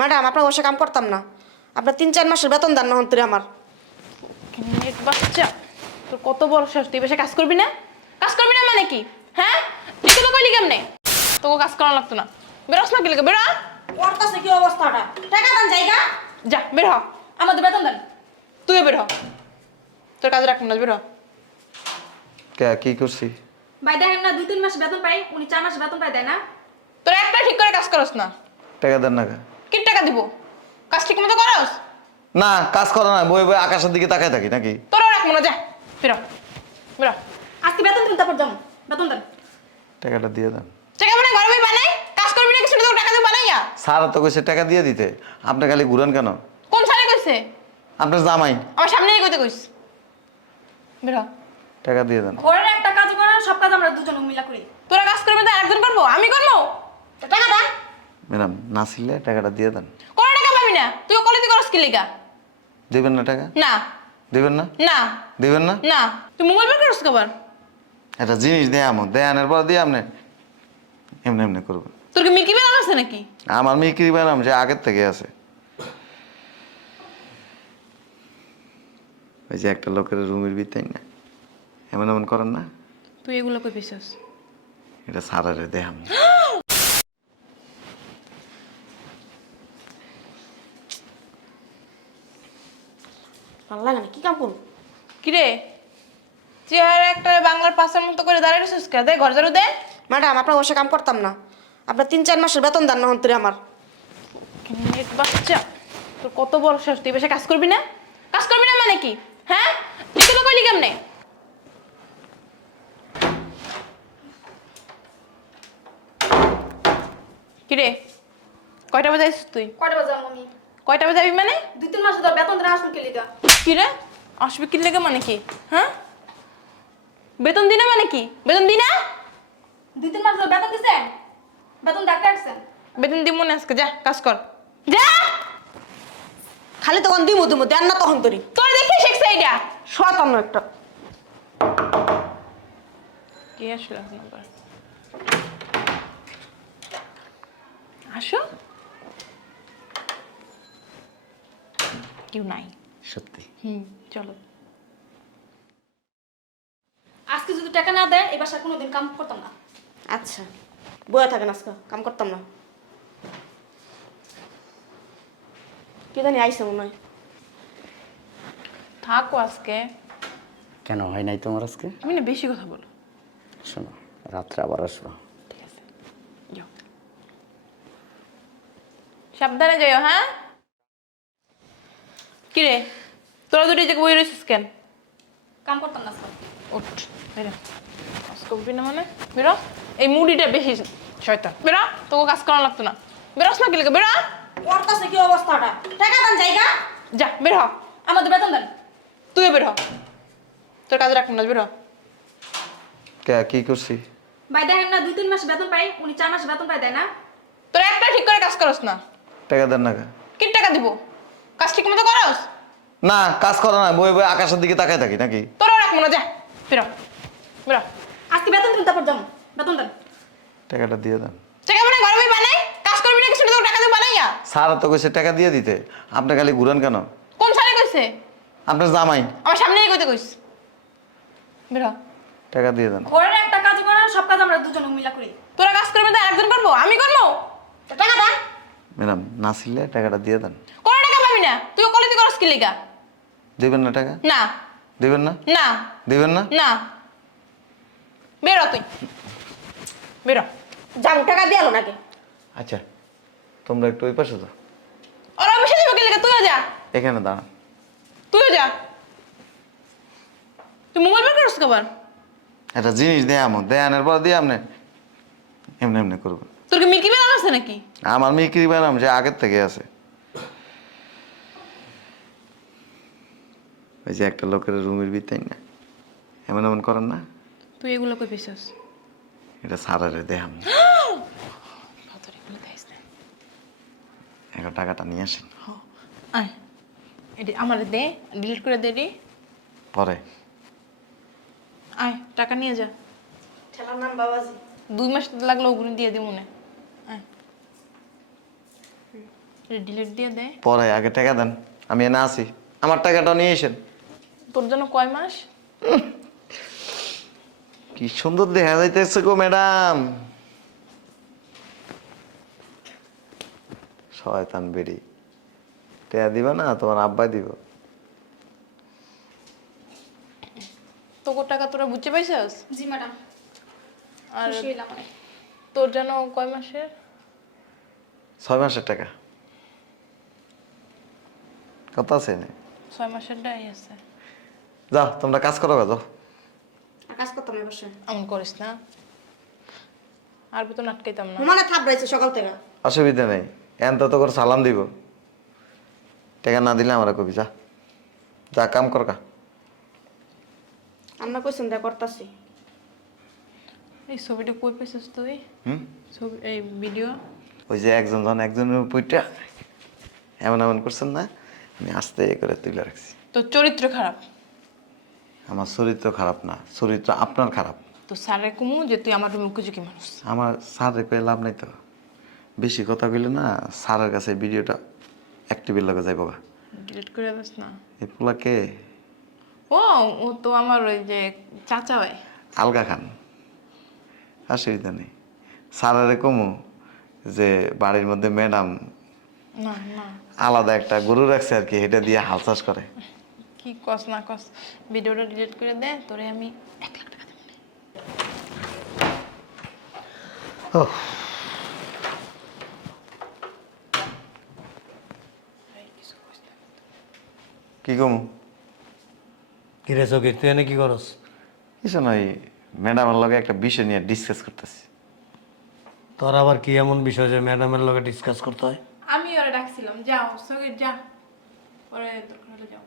Madam আপনার বসে কাম করতাম না। আপনার তিন চার মাসের বেতন দেন না হন্তরে আমার। নেট বাচ্চা তোর কত বড় সাহস তুই বেশি কাজ করবি না? কাজ করবি না মানে কি? হ্যাঁ? তুই তো কইলি কেমনে? তোকে কাজ করা লাগতো না। বেরোস না কি লাগে বেরো ওর কি অবস্থাটা? টাকা দেন জায়গা। যা বের হ। আমাদের বেতন দেন। তুইও বের হ। তোর কাজ রাখব না বের হ। কে কি করছি? ভাই দেখেন না দুই তিন মাস বেতন পাই উনি চার মাস বেতন পাই দেয় না। তোর একটা ঠিক করে কাজ করস না। টাকা দেন না কে? টাকা দিব? কাজ ঠিক মতো করস? না কাজ করে না বই বই আকাশের দিকে তাকায় থাকি নাকি? তোরও রাখব না যা বের হ আজকে বেতন দিন তারপর যাব বেতন দেন। টাকাটা দিয়ে দেন। টাকা মানে ঘরে বই বানাই? কাজ করবি না কিছু না টাকা দিয়ে বানাইয়া? স্যার তো কইছে টাকা দিয়ে দিতে। আপনি খালি ঘুরেন কেন? কোন সালে কইছে? আপনার জামাই। আমার সামনেই কইতে কইস। বের। টাকা দিয়ে দেন। ঘরের একটা কাজ করে না সব কাজ আমরা দুজন মিলা করি। তোরা কাজ করবি তো একজন করব? আমি করব? টাকা দেন। ম্যাডাম না ছিলে টাকাটা দিয়ে দেন। কোনো টাকা পাবি না? তুই কলেজে করস কি লিগা? দিবেন না টাকা? না। দিবেন না? না। দিবেন না? না। তুই মোবাইল বের করস কবার? একটা জিনিস দেয় আমো দেয়ানের পর দিয়ে আপনি এমনি এমনি করবেন। তোর কি মিকি বেলা আছে নাকি? আমার মিকি ম্যাডাম যে আগের থেকে আছে। ওই যে একটা লোকের রুমের ভিতরে না? এমন এমন করেন না? তুই এগুলো কই পেছিস এটা সারারে দেহাম না কি কাম কিরে? চেহারা একটা বাংলার পাশের মতো করে দাঁড়িয়ে রয়েছিস কে দে ঘর ঝাড়ু দে। ম্যাডাম আপনার বসে কাম করতাম না। আপনার তিন চার মাসের বেতন দেন না হন্তরে আমার। নেট বাচ্চা। তোর কত বড় সাহস তুই বেশি কাজ করবি না? কাজ করবি না মানে কি? হ্যাঁ? তুই তো কইলি কেমনে? কিরে? কয়টা বাজে আইছিস তুই? কয়টা বাজে যাব আমি কয়টা বাজে যাবি মানে? দুই তিন মাস ধরে বেতন দেন আসুন কে লিগা কি রে আসবে কি লেগে মানে কি? হ্যাঁ? বেতন দিনা মানে কি? বেতন দিনা? দুই তিন মাস ধরে বেতন দিছেন? বেতন ডাক্তার আসছেন? বেতন দিব না আজকে যা কাজ কর। যা! খালি তখন দিমু দিমু দেন না তখন তরি তোর দেখে শিখছে এইটা শতান্ন একটা। কে আসলে এখন আবার? আসো। কেউ নাই। সত্যি। হুম চলো। আজকে যদি টাকা না দেন এই বাসায় কোনোদিন কাম করতাম না। আচ্ছা। বয়ে থাকেন আজকে কাম করতাম না। কি জানি আইসে মনে হয়। থাকো আজকে। কেন হয় নাই তোমার আজকে? তুমি না বেশি কথা বলো শোনো রাত্রে আবার আসব। ঠিক আছে যাও। সাবধানে যাইও হ্যাঁ? কিরে? তোরা দুটি যে বই রয়েছিস কেন? কাম করতাম না ওঠ বেরো কাজ করবি না মানে? বেরো। এই মুডিটা বেশি শয়তান। বেরো। তোকে কাজ করা লাগতো না। বেরোস না কি বেরো। ওর কি অবস্থাটা? টাকা দেন জায়গা। যা বের হ। আমাদের বেতন দেন। তুইও বের হ। তোর কাজ রাখব না বের হ। কে কি করছি? ভাই দেখেন না দুই তিন মাস বেতন পাই উনি চার মাস বেতন পাই দেয় না? তোর একটা ঠিক করে কাজ করস না। টাকা দেন না কি? টাকা দিব? কাজ ঠিক মতো করস? না কাজ করে না বই বই আকাশের দিকে তাকায় থাকি নাকি? তোরও রাখ মনে যা বের বের। আজকে বেতন দিন তারপর যাব বেতন দেন। টাকাটা দিয়ে দেন। টাকা মানে ঘরে বই বানাই কাজ করবি না কিছু না টাকা দিয়ে বানাইয়া। স্যার তো কইছে টাকা দিয়ে দিতে। আপনি খালি ঘুরান কেন? কোন সালে কইছে? আপনার জামাই। আমার সামনেই কইতে কইস। বের। টাকা দিয়ে দেন। ঘরের একটা কাজ করে সব কাজ আমরা দুজন মিলা করি। তোরা কাজ করবি না একজন করব? আমি করব? টাকা দেন ম্যাডাম না ছিলে টাকাটা দিয়ে দেন। কোনো টাকা পাবি না। তুই কলেজে করস কি লিগা? দিবেন না টাকা? না। দিবেন না? না। দিবেন না? না। বেরো তুই। বেরো। যান টাকা দিয়ে আলো নাকি? আচ্ছা তোমরা একটু ওই পাশে যাও। ওরা অফিসে যাব লিগা তুইও যা। এখানে দাঁড়ান। তুইও যা। তুই মোবাইল বের করস কবার? একটা জিনিস দেয় আমো দেয়ানের পর দিয়ে আপনি এমনি এমনি করবেন তোর কি মিকি বেলা আছে নাকি? আমার মিকি ম্যাডাম যে আগের থেকে আছে। ওই যে একটা লোকের রুমের ভিতরে না এমন এমন করেন না। তুই এগুলো কই পেছিস? এটা সারারে দেহাম। এখন টাকাটা নিয়ে আসেন। আয়। এটি আমার দে ডিলিট করে দে রে। পরে। আয় টাকা নিয়ে যা। ঠেলার নাম বাবাজি। দুই মাস লাগল ওগুলো দিয়ে দিই মনে আয়। ডিলিট দিয়ে দে। পরে আগে টাকা দেন। আমি এনে আসি আমার টাকাটা নিয়ে এসেন তোর জন্য কয় মাস? কি সুন্দর দেখা যাইতেছে গো ম্যাডাম। শয়তান বেরি টেয়া দিবা না তোমার আব্বাই দিব। তোর টাকা তোরা বুঝতে পাইছিস? জি ম্যাডাম। আর। তোর জন্য কয় মাসের? ছয় মাসের টাকা। কত আছে? ছয় মাসের ডাই আছে। যাও তোমরা কাজ করো যাও। আর কাজ করতাম না বসে এমন করিস না। আর তো নাটকাইতাম না। মানে থাপড়াইছে সকাল থেকে। অসুবিধা নেই। এন তো করে সালাম দিব। টাকা না দিলে আমরা কবি যা। যা কাম কর কা আমরা কইছেন দেখ করতাছি? এই ছবিটা কই পেয়েছিস তুই? হুম? ছবি এই ভিডিও? ওই যে একজন জন একজনের উপরটা। এমন এমন করছেন না। আমি আস্তে করে তুলে রাখছি। তোর চরিত্র খারাপ। আমার চরিত্র খারাপ না চরিত্র আপনার খারাপ। তো স্যারের কুমু যে তুই আমার মুখোঝুঁকি মানুষ। আমার স্যারের কয়ে লাভ নাই তো। বেশি কথা কইলে না স্যারের কাছে ভিডিওটা অ্যাক্টিভের লগে যাইব গা। ডিলিট করে দিস না। এই পোলাকে ও ও তো আমার ওই যে চাচা হয় আলগা খান। অসুবিধা নেই। স্যারের কমু যে বাড়ির মধ্যে ম্যাডাম না না। আলাদা একটা গরু রাখছে আর কি এটা দিয়ে হাল চাষ করে। কি কস না কস ভিডিওটা ডিলিট করে দে তোরে আমি কি কমু? চকির তুই এনে কি করস? কিছু নয় ম্যাডামের লগে একটা বিষয় নিয়ে ডিসকাস করতেছি। তোর আবার কি এমন বিষয় যে ম্যাডামের লগে ডিসকাস করতে হয়? আমি ওরা ডাকছিলাম যাও সঙ্গে যা। পরে দরকার হলে যাও।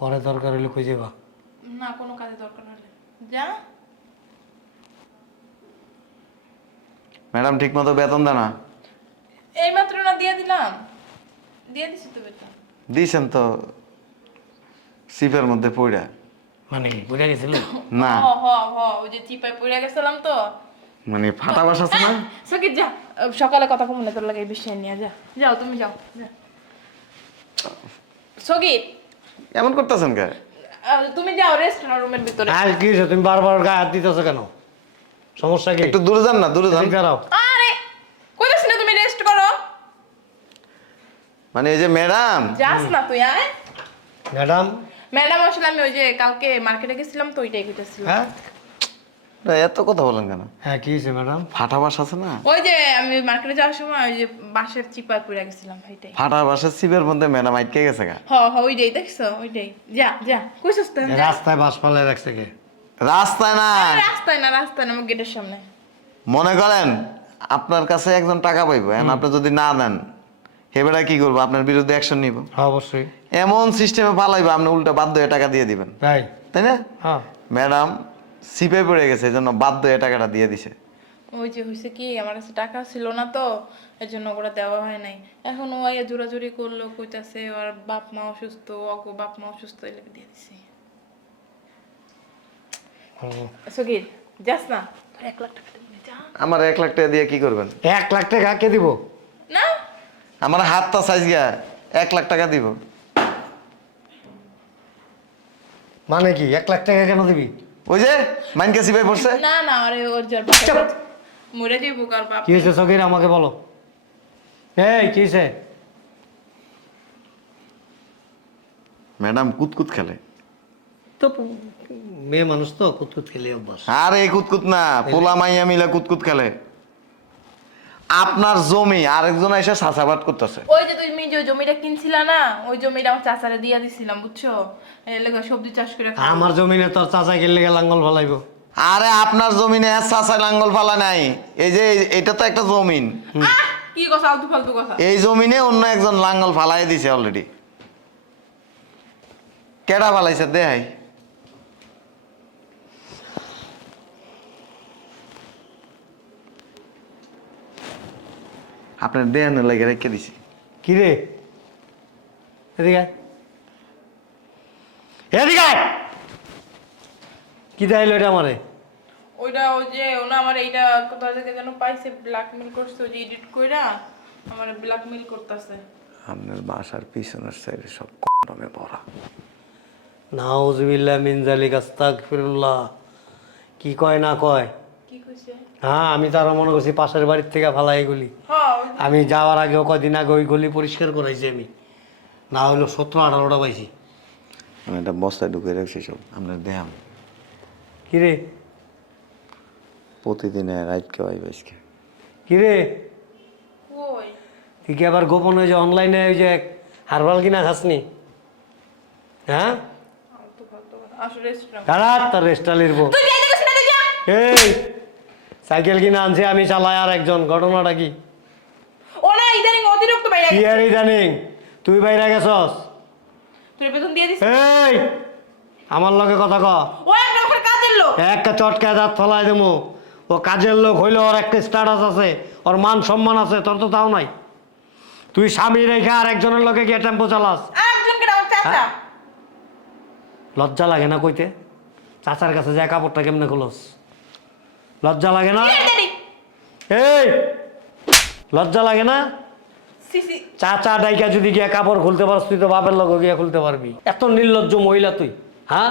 পরে দরকার হলে খুঁজে বা না কোনো কাজে দরকার হলে। যা। ম্যাডাম ঠিক মতো বেতন দেয় না এই মাত্র না দিয়ে দিলাম। দিয়ে দিছি তো বেতন। দিয়েছেন তো সিপের মধ্যে পড়া মানে কি বুঝে গেছিল? না। হ হ হ ওই যে চিপায় পড়ে গেছিলাম তো। মানে ফাটা বাস আছে না? যা। সকালে কথা কম না তোর লাগে এই বিষয় নিয়ে যা। যাও তুমি যাও যা। সকির এমন করতেছেন কে? তুমি যাও রেস্ট নাও রুমের ভিতরে। আর কি হইছে? তুমি বারবার গায়ে হাত দিতেছো কেন? সমস্যা কি? একটু দূরে যান না দূরে যান। দাঁড়াও। আরে কইতাছ না তুমি রেস্ট করো। মানে এই যে ম্যাডাম। যাস না তুই আয়। ম্যাডাম? ম্যাডাম আসলে আমি ওই যে কালকে মার্কেটে গেছিলাম তো ওইটাই কইতেছিলাম। হ্যাঁ? এত কথা বলেন কেন? হ্যাঁ কি হয়েছে ম্যাডাম? ফাটা বাস আছে না? ওই যে আমি মার্কেটে যাওয়ার সময় ওই যে বাঁশের চিপায় পড়ে গেছিলাম ওইটাই। ফাটা বাসের সিপের মধ্যে ম্যাডাম আটকে গেছে গা। হ হ ওইটাই দেখছ? ওইটাই। যা যা কইছস তো? রাস্তায় বাস পালায় রাখছে কে? রাস্তায় না। রাস্তায় না রাস্তায় না আমার গেটের সামনে। মনে করেন আপনার কাছে একজন টাকা পাইবো এখন আপনি যদি না দেন হেবেটা কি করব? আপনার বিরুদ্ধে অ্যাকশন নিব। অবশ্যই। এমন সিস্টেমে পালাইবো আপনি উল্টা বাধ্য হয়ে টাকা দিয়ে দিবেন। তাই? তাই না? হ্যাঁ। ম্যাডাম সিপে পড়ে গেছে এই জন্য বাধ্য হয়ে টাকাটা দিয়ে দিছে। ওই যে হয়েছে কি আমার কাছে টাকা ছিল না তো এর জন্য ওরা দেওয়া হয় নাই। এখন ও আইয়া জোরাজুরি করল কইতাছে ওর বাপ মা অসুস্থ অগ বাপ মা অসুস্থ এলে দিয়ে দিছি। সগির যাস না। তোর এক লাখ টাকা দেবো না, যা। আমার এক লাখ টাকা দিয়ে কি করবেন? এক লাখ টাকা কে দিব? না। আমার হাতটা সাইজ গিয়া এক লাখ টাকা দিব। মানে কি এক লাখ টাকা কেন দিবি? ওই যে মাইনকে পড়ছে না না আরে ওর যার মরে যাইব কার বাপ। কি হয়েছে চকির আমাকে বলো। এই কি হয়েছে? ম্যাডাম কুতকুত খেলে। তো মেয়ে মানুষ তো কুতকুত খেলে অভ্যাস। আর এই কুতকুত না পোলা মাইয়া মিলা কুতকুত খেলে। আপনার জমি আরেকজন এসে চাষাবাদ করতেছে। ওই যে তুমি যে জমিটা কিনছিলা না ওই জমিটা আমার চাচারে দিয়া দিছিলাম বুঝছ? এর লেগে সবজি চাষ করে। আমার জমিনে তোর চাচা গেলে লাঙ্গল ফলাইব। আরে আপনার জমিনে চাষা লাঙ্গল ফালা নাই। এই যে এটা তো একটা জমিন। আহ, কি কথা আলতু ফালতু কথা। এই জমিনে অন্য একজন লাঙ্গল ফালাই দিছে অলরেডি কেডা ফালাইছে দেখাই। আপনার দেহানের লাগে রেখে দিছি। কি রে এদিকে এদিকে কি দেখাইলো এটা আমারে? ওইটা ওই যে ওনা আমার এইটা কোথা থেকে যেন পাইছে ব্ল্যাকমেল করছে ওই যে এডিট কইরা আমার ব্ল্যাকমেল করতেছে। আপনার বাসার পিছনের সাইডে সব কন্ডমে ভরা নাউজুবিল্লাহ মিনজালিক আস্তাগফিরুল্লাহ। কি কয় না কয়? কি কইছে? হ্যাঁ আমি তো আরও মনে করছি পাশের বাড়ির থেকে ফালাই এগুলি হ্যাঁ আমি যাওয়ার আগেও কদিন আগে ওই গলি পরিষ্কার করাইছি আমি। না হইল সতেরো আঠারোটা পাইছি। আমি একটা বস্তায় ঢুকে রাখছি সব আপনার দেহাম কিরে? প্রতিদিনে রাইট খাওয়াই বাইসকে কিরে? তুই কি আবার গোপন হয়ে যে অনলাইনে ওই যে হারবাল কিনা খাসনি? হ্যাঁ। আসো তার রেস্টা লিরবো। তুই যাই দেখিস না যা এই সাইকেল কিনা আনছি আমি চালাই আর একজন ঘটনাটা কি? অতিরিক্ত বাইরে কি আর ইদানিং? তুই বাইরে গেছস? তুই বেতন দিয়ে দিস এই আমার লগে কথা ক। ও কাজের লোক। একটা চটকা দাঁত ফলাই দেবো ও কাজের লোক হইলে ওর একটা স্ট্যাটাস আছে ওর মান সম্মান আছে তোর তো তাও নাই। তুই স্বামী রেখে আর একজনের লোকে গিয়ে টেম্পো চালাস। চাচা। লজ্জা লাগে না কইতে? চাচার কাছে যায় কাপড়টা কেমনে খুলস? লজ্জা লাগে না? এই লজ্জা লাগে না? চাচা ডাইকা যদি গিয়া কাপড় খুলতে পারস তুই তো বাপের লগে গিয়া খুলতে পারবি। এত নির্লজ্জ মহিলা তুই হ্যাঁ?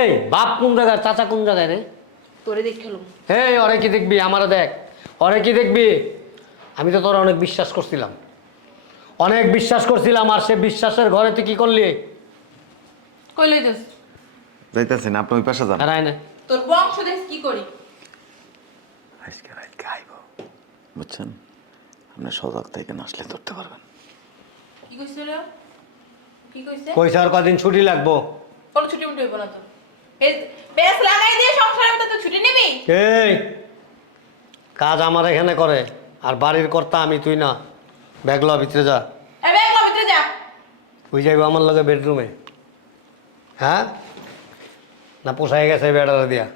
এই বাপ কোন জায়গায় চাচা কোন জায়গায় রে? তোরে দেখেলো এই অরে কি দেখবি? আমারে দেখ। অরে কি দেখবি? আমি তো তোর অনেক বিশ্বাস করছিলাম। অনেক বিশ্বাস করছিলাম আর সে বিশ্বাসের ঘরে তুই কি করলি? কই লইতেছ? যাইতেছেন আপনি ওই পাশে যান। না। তোর বংশ দেখ কি করি? আজকে খাইব বুঝছেন? আপনি সজাগ থেকে নাচলে ধরতে পারবেন। কি কইছে কি কইছে? পয়সা আর কদিন ছুটি লাগবো। কোন ছুটি মুটি হইব না তো। এই বেশ লাগাই দিয়ে মধ্যে তো ছুটি নিবি? এই কাজ আমার এখানে করে আর বাড়ির কর্তা আমি তুই না। ব্যাগলা ভিতরে যা। এ ব্যাগ ভিতরে যা। ওই যাইব আমার লগে বেডরুমে। হ্যাঁ? না পোষায় গেছে বেড়ারা দিয়া।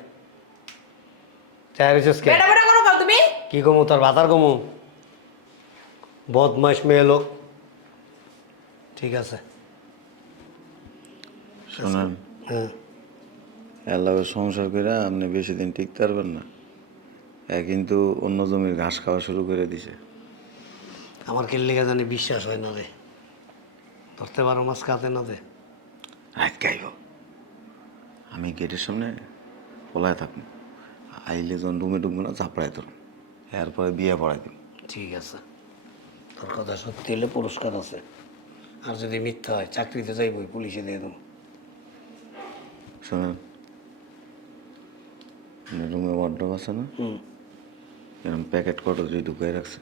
চাই রেছিস কে? বেটা বেটা করো তুমি। কি কমু তোর ভাতার কমু? বদমাস মেয়ে লোক। ঠিক আছে। শুনেন। হ্যাঁ। এলাকা সংসার করে আপনি বেশি দিন টিকতে পারবেন না। এ কিন্তু অন্য জমির ঘাস খাওয়া শুরু করে দিছে। আমার কেল্লিগা জানি বিশ্বাস হয় না রে। ধরতে পারো মাছ কাতে না দে। রাত খাইব। আমি গেটের সামনে পলায় থাকব। আইলে যখন রুমে ঢুকবো না চাপড়ায় তোর এরপরে বিয়ে পড়াই দিব। ঠিক আছে। তোর কথা সত্যি হলে পুরস্কার আছে। আর যদি মিথ্যা হয় চাকরিতে যাইবই পুলিশে দিয়ে দেবো। শোনেন রুমে ওয়ার্ড্রপ আছে না? হুম। এরকম প্যাকেট কটো যদি ঢুকাই রাখছে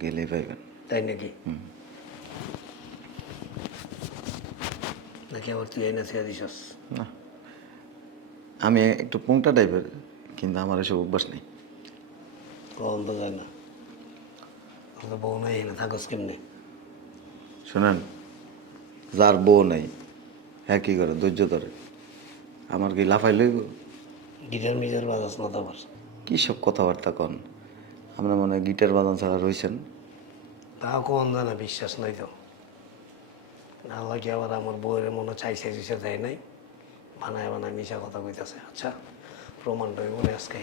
গেলেই পাইবেন। তাই নাকি? নাকি আবার তুই আইনা ছেড়ে দিছস? না। আমি একটু পুংটা টাইপের কিন্তু আমার এসব অভ্যাস নেই। কখন তো যায় না। তো বউ নাই এখানে থাকস কেমনি? শোনেন যার বউ নেই হ্যাঁ কী করে ধৈর্য ধরে। আমার কি লাফাই লইব? গিটার মিটার বাজাস না তো আবার। কী সব কথাবার্তা কন? আমরা মনে হয় গিটার বাজান ছাড়া রয়েছেন তাও কোন জানা বিশ্বাস নাই তো। আল্লাহ কি আবার আমার বউয়ের মনে চাইছে চাইছে দেয় নাই। বানায় বানায় মিশা কথা কইতাছে। আচ্ছা প্রমাণটা বলে আজকে